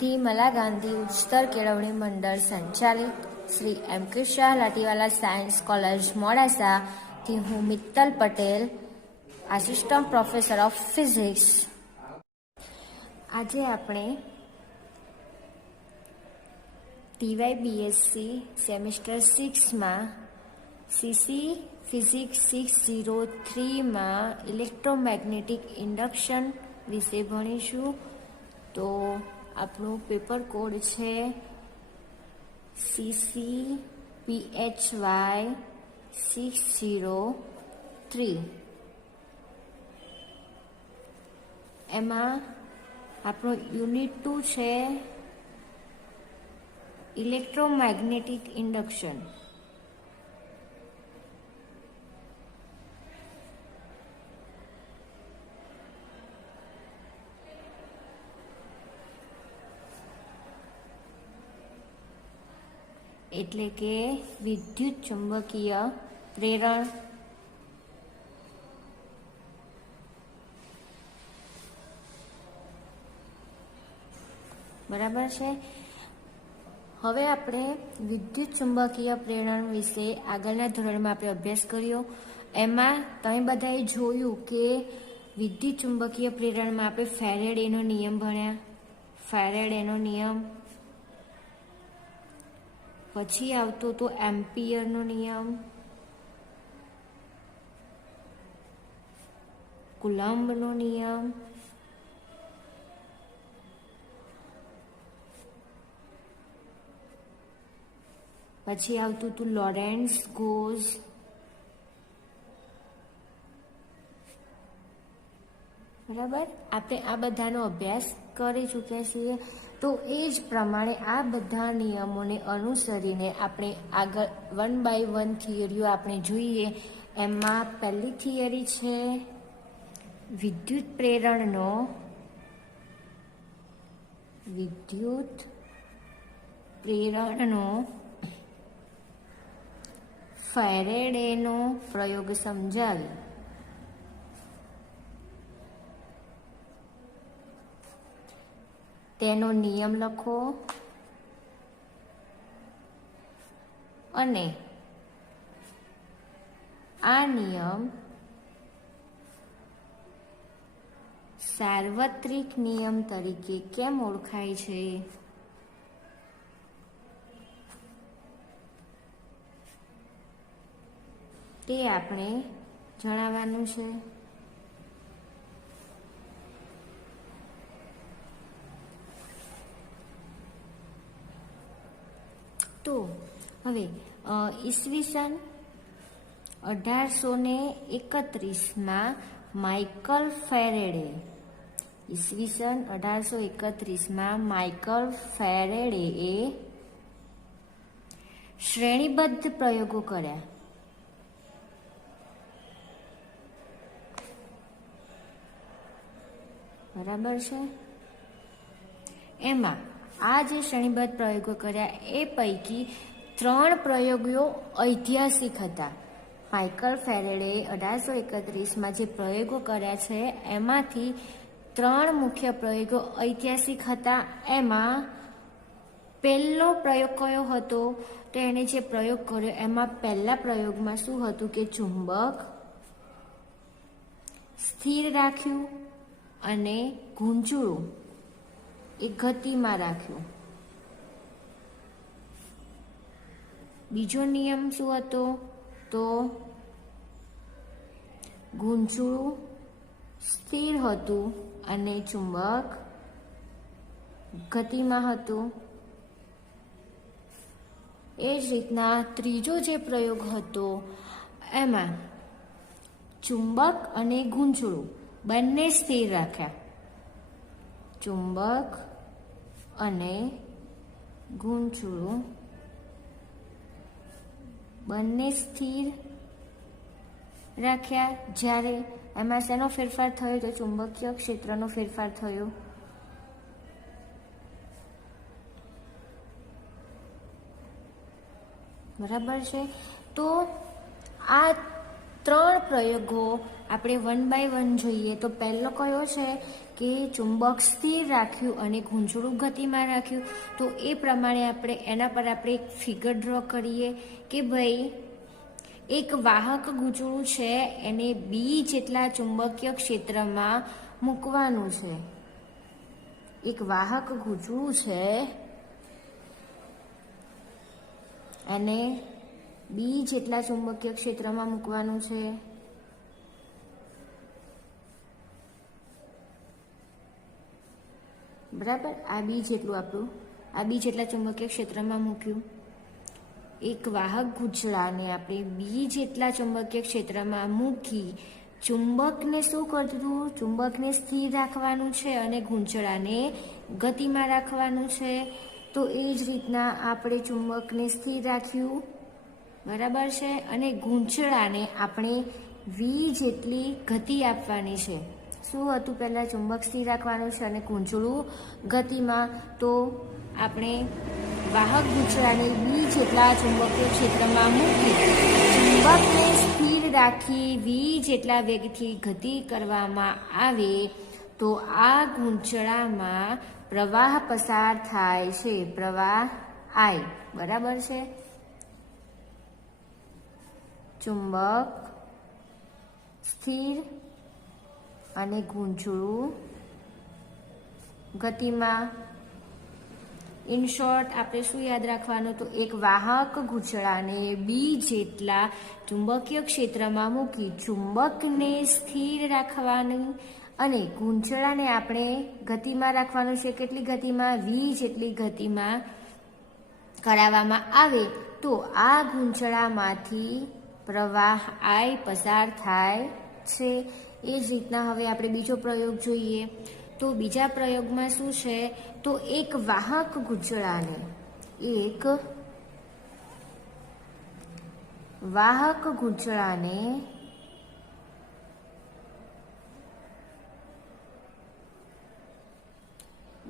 ધીમલા ગાંધી ઉચ્ચતર કેળવણી મંડળ સંચાલિત Shri M K Shah Lathiwala science college મોડાસાથી હું Mittal Patel, assistant professor of physics. આજે આપણે TYBSc સેમિસ્ટર 6માં CC ફિઝિક્સ 603માં ઇલેક્ટ્રોમેગ્નેટિક ઇન્ડક્શન વિશે ભણીશું. તો આપણું પેપર કોડ છે CCPHY 603. એમાં આપણો યુનિટ 2 છે ઇલેક્ટ્રોમેગ્નેટિક ઇન્ડક્શન. એટલે કે વિદ્યુત ચુંબકીય પ્રેરણ. બરાબર છે. હવે આપણે વિદ્યુત ચુંબકીય પ્રેરણ વિશે આગળના ધોરણમાં આપણે અભ્યાસ કર્યો. એમાં તમે બધાએ જોયું કે વિદ્યુત ચુંબકીય પ્રેરણમાં આપણે ફેરેડેનો નિયમ ભણ્યા. ફેરેડેનો નિયમ, પછી આવતો તો એમ્પિયરનો નિયમ, કુલમ્બનો નિયમ, પછી આવતું હતું લોરેન્ટ્ઝ ગોઝ, બરાબર. આપણે આ બધાનો અભ્યાસ કરી ચૂક્યા છીએ. તો એ જ પ્રમાણે આ બધા નિયમોને અનુસરીને આપણે આગળ 1 by 1 થિયરીઓ આપણે જોઈએ. એમાં પહેલી થિયરી છે વિદ્યુત પ્રેરણનો ફેરેડેનો પ્રયોગ સમજાવી. તેનો નિયમ લખો અને આ નિયમ સાર્વત્રિક નિયમ તરીકે કેમ ઓળખાય છે? તે આપણે જણાવવાનું છે. તો હવે ઈસવીસન 1831માં માઇકલ ફેરેડેએ શ્રેણીબદ્ધ પ્રયોગો કર્યા. બરાબર છે. એમાં આ જે શ્રેણીબદ્ધ પ્રયોગો કર્યા એ પૈકી 3 પ્રયોગો ઐતિહાસિક હતા. માઇકલ ફેરેડે 1831માં જે પ્રયોગો કર્યા છે એમાંથી 3 મુખ્ય પ્રયોગો ઐતિહાસિક હતા. એમાં પહેલો પ્રયોગ કયો હતો? તો એણે જે પ્રયોગ કર્યો એમાં પહેલા પ્રયોગમાં શું હતું કે ચુંબક સ્થિર રાખ્યું અને ગૂંચળું એ ગતિમાં રાખ્યું. બીજો નિયમ શું હતો? તો ગૂંચળું સ્થિર હતું અને ચુંબક ગતિમાં હતું. એ જ રીતના ત્રીજો જે પ્રયોગ હતો એમાં ચુંબક અને ગૂંચળું બંને સ્થિર રાખ્યા. ચુંબક અને ગૂંચળું બંને સ્થિર રાખ્યા. જ્યારે એમાં શેનો ફેરફાર થયો? તો ચુંબકીય ક્ષેત્રનો ફેરફાર થયો. બરાબર છે. તો આ 3 પ્રયોગો આપણે 1 by 1 જોઈએ. તો પહેલો કયો છે કે ચુંબક સ્થિર રાખ્યું અને ગૂંચળું ગતિમાં રાખ્યું. તો એ પ્રમાણે આપણે એના પર આપણે એક ફિગર ડ્રો કરીએ કે ભાઈ એક વાહક ગૂંચળું છે એને બી જેટલા ચુંબકીય ક્ષેત્રમાં મૂકવાનું છે. એક વાહક ગૂંચળું છે એને બી જેટલા ચુંબકીય ક્ષેત્રમાં મૂકવાનું છે. બરાબર, આ બી જેટલું આપણું આ બી જેટલા ચુંબકીય ક્ષેત્રમાં મૂક્યું. એક વાહક ગૂંચળાને આપણે બી જેટલા ચુંબકીય ક્ષેત્રમાં મૂકી ચુંબકને શું કરતું? ચુંબકને સ્થિર રાખવાનું છે અને ગૂંચળાને ગતિમાં રાખવાનું છે. તો એ જ રીતના આપણે ચુંબકને સ્થિર રાખ્યું, બરાબર છે, અને ગૂંચળાને આપણે વી જેટલી ગતિ આપવાની છે. શું હતું? પહેલાં ચુંબક સ્થિર રાખવાનું છે અને ગૂંચળું ગતિમાં. તો આપણે વાહક ગૂંચળાને બી જેટલા ચુંબકીય ક્ષેત્રમાં મૂકી ચુંબકને સ્થિર રાખી વી જેટલા વેગથી ગતિ કરવામાં આવે તો આ ગૂંચળામાં પ્રવાહ પસાર થાય છે, પ્રવાહ આઈ. બરાબર છે. ચુંબક સ્થિર અને ગૂંચળું ગતિમાં. ઇન શોર્ટ આપણે શું યાદ રાખવાનું? તો એક વાહક ગૂંચળાને બી જેટલા ચુંબકીય ક્ષેત્રમાં મૂકી ચુંબકને સ્થિર રાખવાની અને ગૂંચળાને આપણે ગતિમાં રાખવાનું છે. કેટલી ગતિમાં? વી જેટલી ગતિમાં કરાવવામાં આવે તો આ ગૂંચળામાંથી પ્રવાહ આઈ પસાર થાય છે. એ જ રીતના હવે આપણે બીજો પ્રયોગ જોઈએ. તો બીજા પ્રયોગમાં શું છે? તો એક વાહક ગૂંચળાને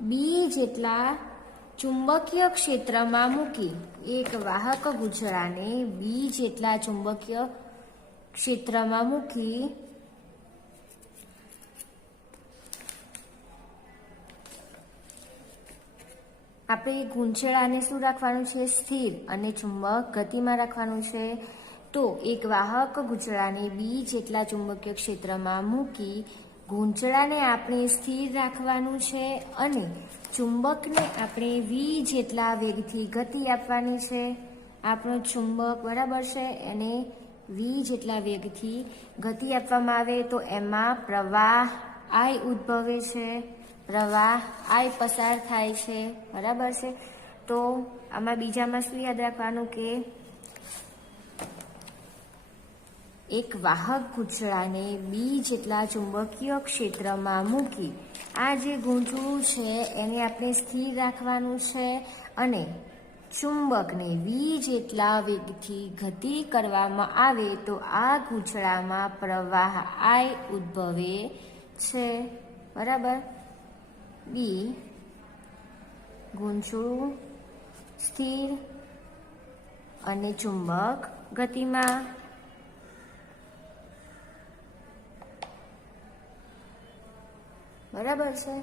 બી જેટલા ચુંબકીય ક્ષેત્રમાં મૂકી એક વાહક ગૂંચળાને બી જેટલા ચુંબકીય ક્ષેત્રમાં મૂકી આપણે ગૂંચળાને શું રાખવાનું છે? સ્થિર અને ચુંબક ગતિમાં રાખવાનું છે. તો એક વાહક ગૂંચળાને બી જેટલા ચુંબકીય ક્ષેત્રમાં મૂકી ગૂંચળાને આપણે સ્થિર રાખવાનું છે અને ચુંબકને આપણે વી જેટલા વેગથી ગતિ આપવાની છે. આપણો ચુંબક, બરાબર છે, એને વી જેટલા વેગથી ગતિ આપવામાં આવે તો એમાં પ્રવાહ આઈ ઉદ્ભવે છે, પ્રવાહ આઈ પસાર થાય છે. બરાબર છે. તો આમાં બીજામાં શું યાદ રાખવાનું કે એક વાહક ગૂંચળાને બી જેટલા ચુંબકીય ક્ષેત્રમાં મૂકી આ જે ગૂંચળું છે એને આપણે સ્થિર રાખવાનું છે અને ચુંબકને વી જેટલા વેગથી ગતિ કરવામાં આવે તો આ ગૂંચળામાં પ્રવાહ આઈ ઉદ્ભવે છે. બરાબર. બી ગૂંચળું સ્થિર અને ચુંબક ગતિમાં. બરાબર છે.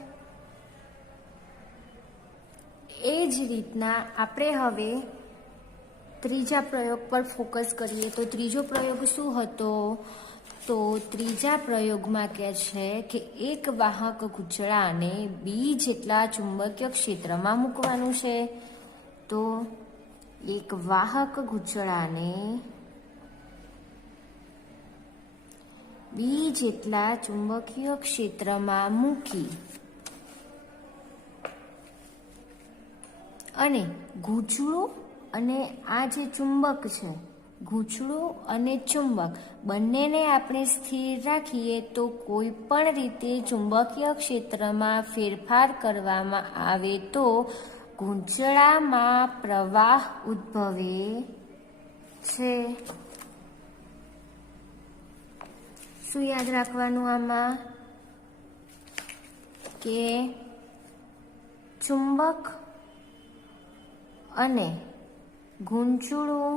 એ જ રીતના આપણે હવે ત્રીજા પ્રયોગ પર ફોકસ કરીએ. તો ત્રીજો પ્રયોગ શું હતો? તો ત્રીજા પ્રયોગમાં કહે છે કે એક વાહક ગૂંચળાને બી જેટલા ચુંબકીય ક્ષેત્રમાં મૂકવાનું છે. તો એક વાહક ગૂંચળાને બી જેટલા ચુંબકીય ક્ષેત્રમાં મૂકી અને ગૂંચળું અને આ જે ચુંબક છે, ગૂંચળું અને ચુંબક બંનેને આપણે સ્થિર રાખીએ તો કોઈ પણ રીતે ચુંબકીય ક્ષેત્રમાં ફેરફાર કરવામાં આવે તો ગૂંચળામાં પ્રવાહ ઉદ્ભવે છે. શું યાદ રાખવાનું આમાં? કે ચુંબક અને ગૂંચળું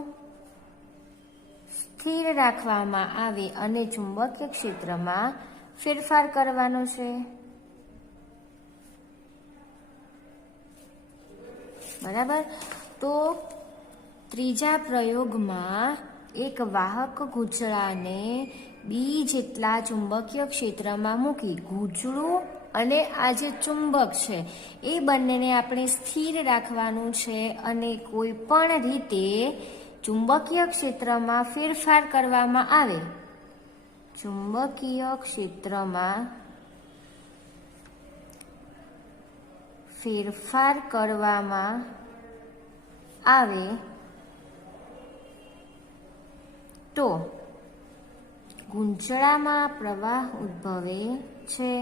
સ્થિર રાખવામાં આવે અને ચુંબકીય ક્ષેત્રમાં ફેરફાર કરવાનો છે. બરાબર. તો ત્રીજા પ્રયોગમાં એક વાહક ગૂંચળાને બી જેટલા ચુંબકીય ક્ષેત્રમાં મૂકી ગૂંચળું અને આ જે ચુંબક છે એ બંનેને આપણે સ્થિર રાખવાનું છે અને કોઈ પણ રીતે ચુંબકીય ક્ષેત્રમાં ફેરફાર કરવામાં આવે. ચુંબકીય ક્ષેત્રમાં ફેરફાર કરવામાં આવે તો ગૂંચળામાં પ્રવાહ ઉદ્ભવે છે.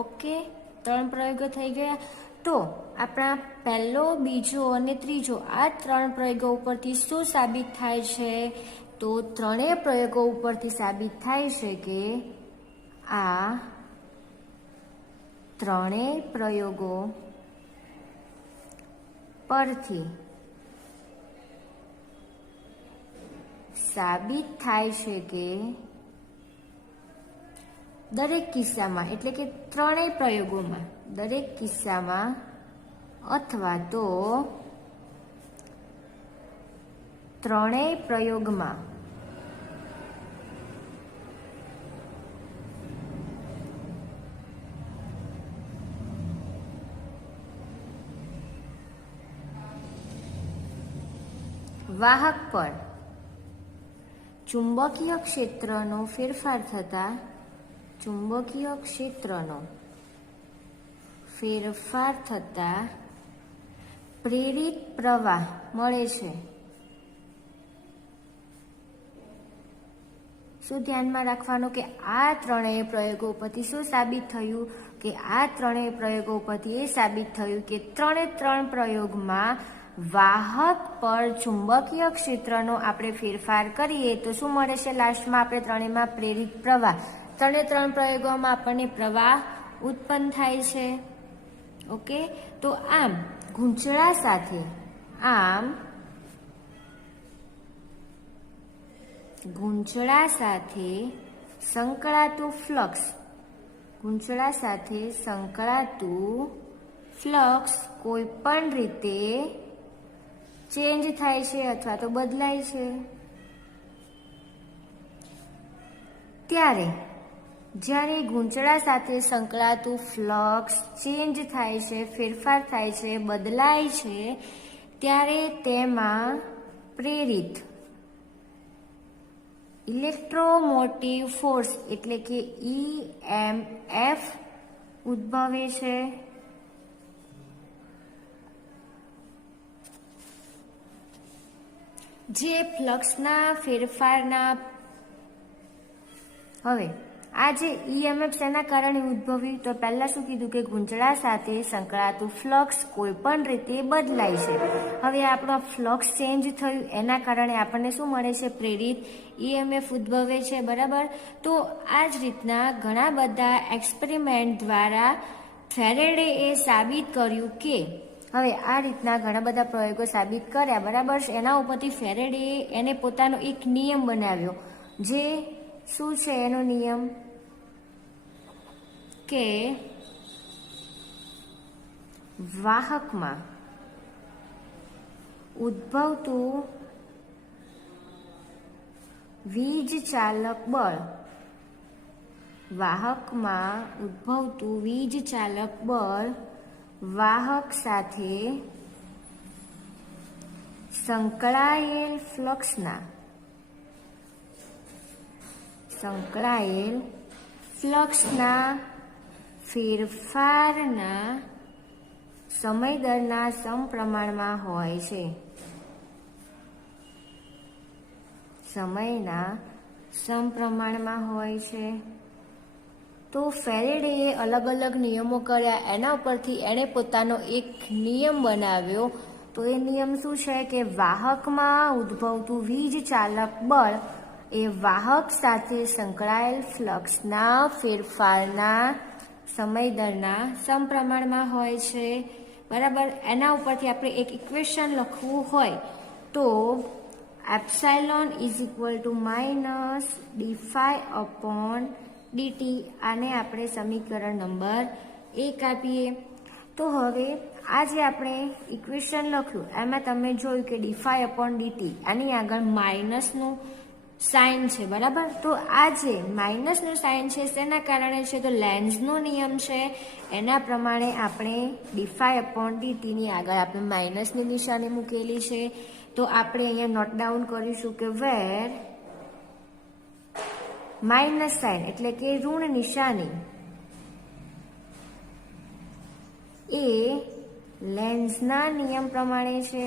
ઓકે, 3 પ્રયોગો થઈ ગયા. તો આપણા પહેલો, બીજો અને ત્રીજો આ 3 પ્રયોગો ઉપરથી શું સાબિત થાય છે? તો ત્રણેય પ્રયોગો ઉપરથી સાબિત થાય છે કે આ ત્રણેય પ્રયોગો પરથી સાબિત થાય છે કે દરેક કિસ્સામાં, એટલે કે ત્રણેય પ્રયોગોમાં, દરેક કિસ્સામાં અથવા તો ત્રણેય પ્રયોગમાં વાહક પર ચુંબકીય ક્ષેત્રનો ફેરફાર થતા ચુંબકીય ક્ષેત્રનો ફેરફાર થતા પ્રેરિત પ્રવાહ મળે છે. શું ધ્યાનમાં રાખવાનું કે આ ત્રણેય પ્રયોગો પરથી શું સાબિત થયું? કે આ ત્રણેય પ્રયોગો પરથી એ સાબિત થયું કે 3 પ્રયોગમાં વાહક પર ચુંબકીય ક્ષેત્રનો આપણે ફેરફાર કરીએ તો શું મળે છે? લાસ્ટમાં આપણે ત્રણેયમાં પ્રેરિત પ્રવાહ. 3 પ્રયોગોમાં આપણને પ્રવાહ ઉત્પન્ન થાય છે. ઓકે, તો આમ ગૂંચળા સાથે સંકળાતું ફ્લક્સ કોઈ પણ રીતે ચેન્જ થાય છે અથવા તો બદલાય છે. જ્યારે ગૂંચળા સાથે સંકળાતું ફ્લક્સ ચેન્જ થાય છે, ફેરફાર થાય છે, બદલાય છે, ત્યારે તેમાં પ્રેરિત ઇલેક્ટ્રોમોટિવ ફોર્સ એટલે કે EMF ઉદ્ભવે છે. જે ફ્લક્સના ફેરફારના હવે આ જે EMF શેના કારણે ઉદ્ભવ્યું? તો પહેલા શું કીધું કે ગૂંચળા સાથે સંકળાતું ફ્લક્સ કોઈ પણ રીતે બદલાય છે. હવે આપણો ફ્લક્સ ચેન્જ થયું એના કારણે આપણને શું મળે છે? પ્રેરિત EMF ઉદ્ભવે છે. બરાબર. તો આ જ રીતના ઘણા બધા એક્સપેરિમેન્ટ દ્વારા ફેરેડેએ સાબિત કર્યું કે હવે આ રીતના ઘણા બધા પ્રયોગો સાબિત કર્યા. બરાબર. એના ઉપરથી ફેરેડેએ એને પોતાનો એક નિયમ બનાવ્યો. જે શું છે એનો નિયમ? કે વાહકમાં ઉદ્ભવતું વીજ ચાલક બળ વાહક સાથે સંકળાયેલ ફ્લક્સના ફેરફારના સમયદરના સમપ્રમાણમાં હોય છે. તો ફેરેડેએ અલગ અલગ નિયમો કર્યા. એના ઉપરથી એણે પોતાનો એક નિયમ બનાવ્યો. તો એ નિયમ શું છે? કે વાહકમાં ઉદ્ભવતું વીજ ચાલક બળ એ વાહક સાથે સંકળાયેલ ફ્લક્સના ફેરફારના સમયદરના સમપ્રમાણમાં હોય છે. બરાબર. એના ઉપરથી આપણે એક ઇક્વેશન લખવું હોય તો epsilon is equal two -d phi upon DT. આને આપણે સમીકરણ નંબર 1 આપીએ. તો હવે આ જે આપણે ઇક્વેશન લખ્યું એમાં તમે જોયું કે ડીફાઈ અપોન ડીટી આની આગળ માઇનસનું સાઇન છે, બરાબર. તો આ જે માઇનસનું સાઇન છે શેના કારણે છે? તો લેન્ઝનો નિયમ છે એના પ્રમાણે આપણે ડીફાઈ અપોન ડીટીની આગળ આપણે માઇનસની નિશાની મૂકેલી છે. તો આપણે અહીંયા નોટ ડાઉન કરીશું કે વેર માઇનસ સાઇન એટલે કે ઋણ નિશાની એ લેન્ઝના નિયમ પ્રમાણે છે.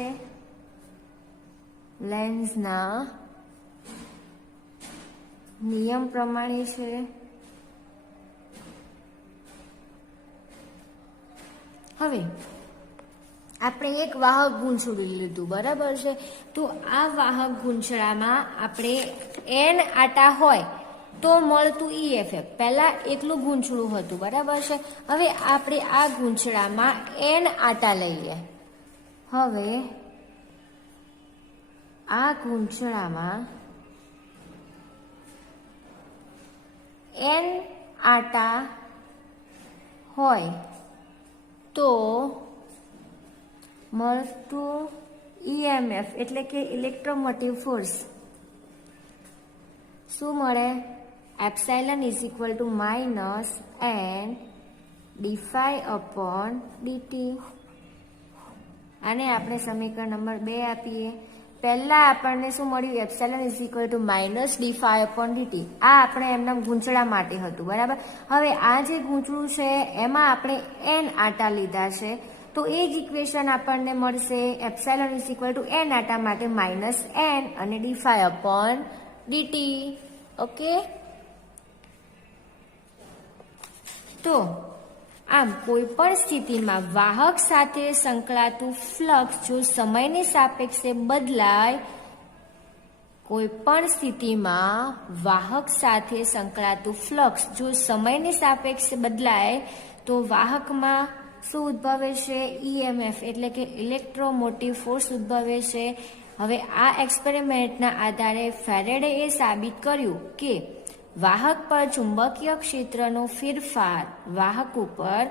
લેન્ઝના નિયમ પ્રમાણે છે. હવે આપણે એક વાહક ગૂંચળું લીધું, બરાબર છે. તો આ વાહક ગૂંચળામાં આપણે એન આટા હોય તો મળતું EFF. પહેલા એકલું ગૂંચળું હતું, બરાબર છે. હવે આપણે આ ગૂંચળામાં એન આટા લઈએ. હવે આ ગૂંચળામાં એન આટા હોય તો મળતું EMF એટલે કે ઇલેક્ટ્રોમોટિવ ફોર્સ શું મળે? Epsilon is equal to minus n d phi upon dt. આને આપણે સમીકરણ નંબર 2 આપીએ. પહેલા આપણને શું મળ્યું? Epsilon is equal to minus d phi upon dt. આ આપણે એમના ગૂંચળા માટે હતું, બરાબર. હવે આ જે ગૂંચળું છે એમાં આપણે એન આટા લીધા છે. તો એ જ ઇક્વેશન આપણને મળશે epsilon is equal to N આટા માટે માઇનસ એન અને ડીફાઈ અપોન ડીટી. ઓકે. તો આમ કોઈ પણ સ્થિતિમાં વાહક સાથે સંકળાતું ફ્લક્સ જો સમયની સાપેક્ષે બદલાય, કોઈ પણ સ્થિતિમાં વાહક સાથે સંકળાતું ફ્લક્સ જો સમયની સાપેક્ષે બદલાય તો વાહકમાં શું ઉદ્ભવે છે? EMF એટલે કે ઇલેક્ટ્રોમોટિવ ફોર્સ ઉદ્ભવે છે. હવે આ એક્સપેરિમેન્ટના આધારે ફેરેડેએ સાબિત કર્યું કે વાહક પર ચુંબકીય ક્ષેત્રનો ફેરફાર, વાહક ઉપર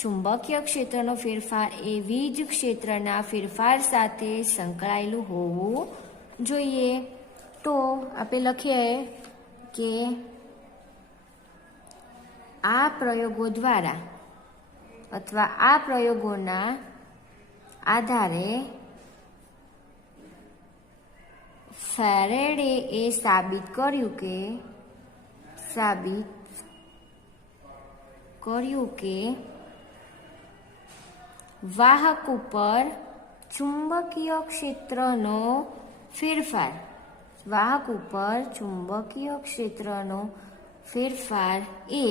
ચુંબકીય ક્ષેત્રનો ફેરફાર એ વીજ ક્ષેત્રના ફેરફાર સાથે સંકળાયેલું હોવું જોઈએ. તો આપણે લખીએ કે આ પ્રયોગો દ્વારા અથવા આ પ્રયોગોના આધારે ફેરેડેએ સાબિત કર્યું કે વાહક ઉપર ચુંબકીય ક્ષેત્રનો ફેરફાર, વાહક ઉપર ચુંબકીય ક્ષેત્રનો ફેરફાર એ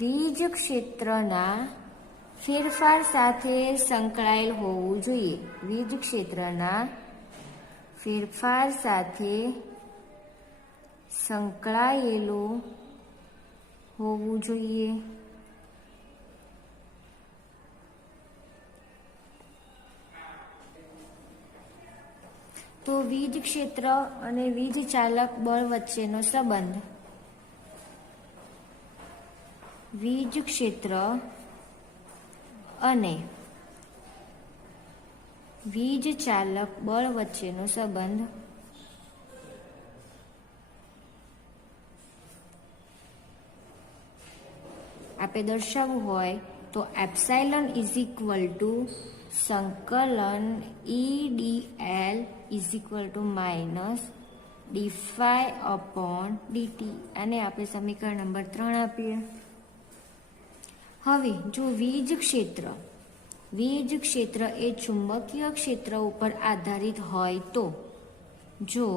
વીજ ક્ષેત્રના ફેરફાર સાથે સંકળાયેલ હોવું જોઈએ. વીજ ક્ષેત્રના ફેરફાર સાથે સંકળાયેલું હોવું જોઈએ. તો વીજ ક્ષેત્ર અને વીજ ચાલક બળ વચ્ચેનો સંબંધ, વીજ ક્ષેત્ર અને વીજ ચાલક બળ વચ્ચેનો સંબંધ આપણે દર્શાવવું હોય તો એપ્સાઇલન ઇઝ ઇક્વલ ટુ સંકલન EdL is equal to minus d phi upon dt. અને આપણે સમીકરણ નંબર 3 આપીએ. હવે જો વીજ ક્ષેત્ર એ ચુંબકીય ક્ષેત્ર ઉપર આધારિત હોય તો, જો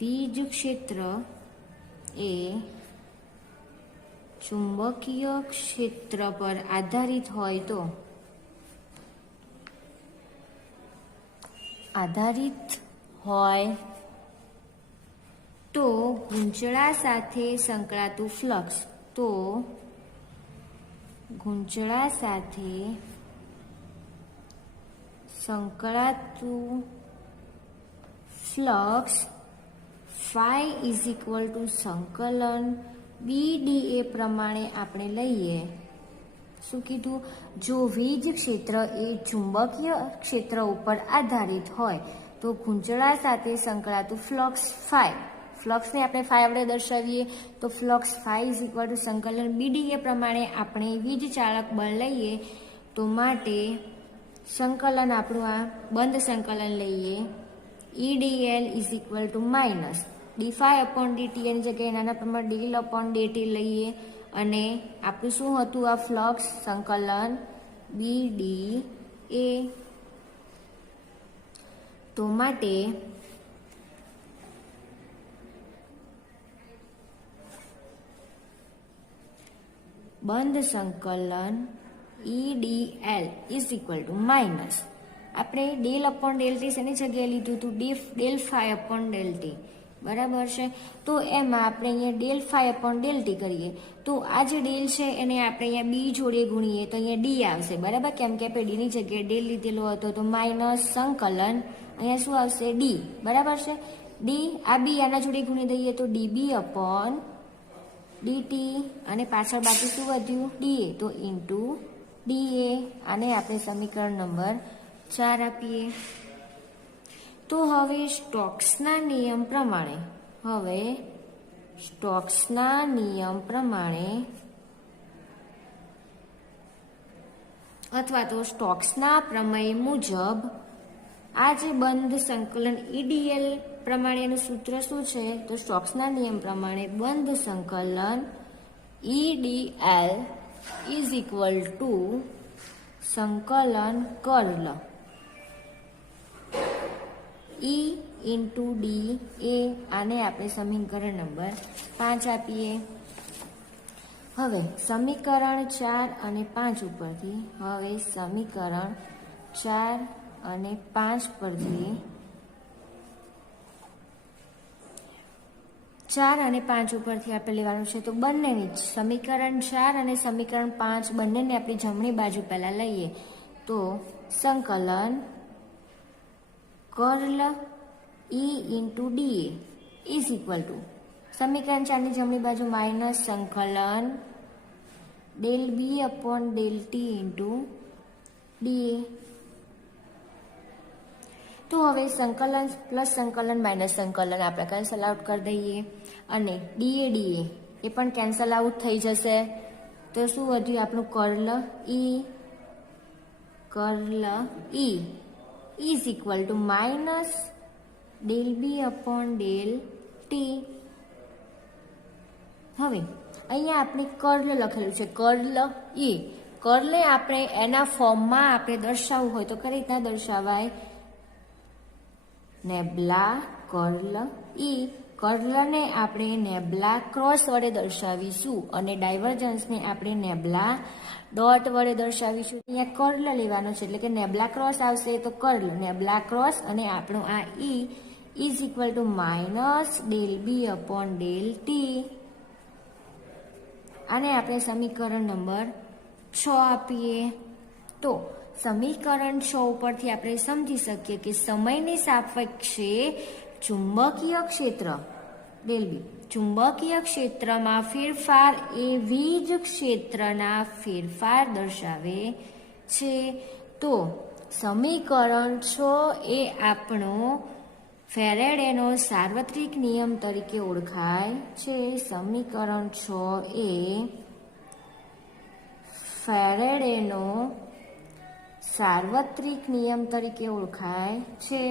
વીજ ક્ષેત્ર એ ચુંબકીય ક્ષેત્ર પર આધારિત હોય તો ગૂંચળા સાથે સંકળાતું ફ્લક્સ, તો ગૂંચળા સાથે સંકળાતું flux phi is equal to સંકલન BDA પ્રમાણે આપણે લઈએ. શું કીધું? જો વીજ ક્ષેત્ર એ ચુંબકીય ક્ષેત્ર ઉપર આધારિત હોય તો ખૂંચડા સાથે સંકળાતું ફ્લક્સ ફાઈ, ફ્લક્સને આપણે ફાઈ આપણે દર્શાવીએ તો flux phi is equal to સંકલન BDA પ્રમાણે આપણે વીજ ચાલક બળ લઈએ તો માટે સંકલન આપણું આ બંધ સંકલન લઈએ. EDL is equal to minus d∅/dt એની જગ્યાએ નાના પ્રમાણમાં dl/dt લઈએ અને આપણું શું હતું આ ફ્લક્સ સંકલન BDA. તો માટે બંધ સંકલન EDL is equal to minus આપણે dl/dt એની જગ્યાએ લીધું હતું del∅/dt, બરાબર છે. તો એમાં આપણે અહીંયા del∅/dt કરીએ તો આ જે ડેલ છે એને આપણે અહીંયા બી જોડે ગુણીએ તો અહીંયા ડી આવશે, બરાબર, કેમ કે આપણે ડીની જગ્યાએ ડેલ લીધેલો હતો તો માઇનસ સંકલન અહીંયા શું આવશે ડી, બરાબર છે. ડી આ બી આના જોડે ગુણી દઈએ તો dB/dt અને પાછળ બાકી શું વધ્યું DA તો ઇન્ટુ DA. આને આપણે સમીકરણ નંબર 4 આપીએ. તો હવે સ્ટોક્સના નિયમ પ્રમાણે અથવા તો સ્ટોક્સના પ્રમેય મુજબ આ જે બંધ સંકલન EDL પ્રમાણેનું સૂત્ર શું છે? તો સ્ટોક્સના નિયમ પ્રમાણે બંધ સંકલન EDL ઇઝ ઇક્વલ ટુ સંકલન કર્લ E ઇન્ટુ DA. આને આપણે સમીકરણ નંબર 5 આપીએ. હવે સમીકરણ 4 અને 5 ઉપરથી સમીકરણ 4 અને 5 પરથી 4 અને 5 ઉપરથી આપણે લેવાનું છે તો બંનેની જ સમીકરણ 4 અને સમીકરણ 5 બંનેને આપણી જમણી બાજુ પહેલા લઈએ તો સંકલન curl E into DA is equal two સમીકરણ 4ની જમણી બાજુ માઇનસ સંકલન del∫B/del∫T ઇન્ટુ DA. તો હવે સંકલન પ્લસ સંકલન માઇનસ સંકલન આપણે કેન્સલ આઉટ કરી દઈએ અને DA એ પણ કેન્સલ આઉટ થઈ જશે તો શું વધ્યું આપણું curl E is equal to minus del∫B/del∫T. હવે અહીંયા આપણે કર્લ લખેલું છે કર્લ E. કર્લને આપણે એના ફોર્મમાં આપણે દર્શાવવું હોય તો કઈ રીતના દર્શાવાય? નેબ્લા કર્લ E. કર્લને આપણે નેબ્લા ક્રોસ વડે દર્શાવીશું અને ડાયવર્જન્સને આપણે નેબ્લા ડોટ વડે દર્શાવીશું. અહીંયા કર્લ લેવાનો છે એટલે કે નેબ્લા ક્રોસ આવશે તો કર્લ નેબ્લા ક્રોસ અને આપણું આ E is equal to minus del∫B/del∫T. આને આપણે સમીકરણ નંબર 6 આપીએ. તો સમીકરણ 6 ઉપરથી આપણે સમજી શકીએ કે સમયની સાપેક્ષે ચુંબકીય ક્ષેત્ર del∫B ચુંબકીય ક્ષેત્રમાં ફેરફાર એ વીજ ક્ષેત્રના ફેરફાર દર્શાવે છે. તો સમીકરણ 6 એ આપણો ફેરેડેનો સાર્વત્રિક નિયમ તરીકે ઓળખાય છે. સમીકરણ 6 એ ફેરેડેનો સાર્વત્રિક નિયમ તરીકે ઓળખાય છે.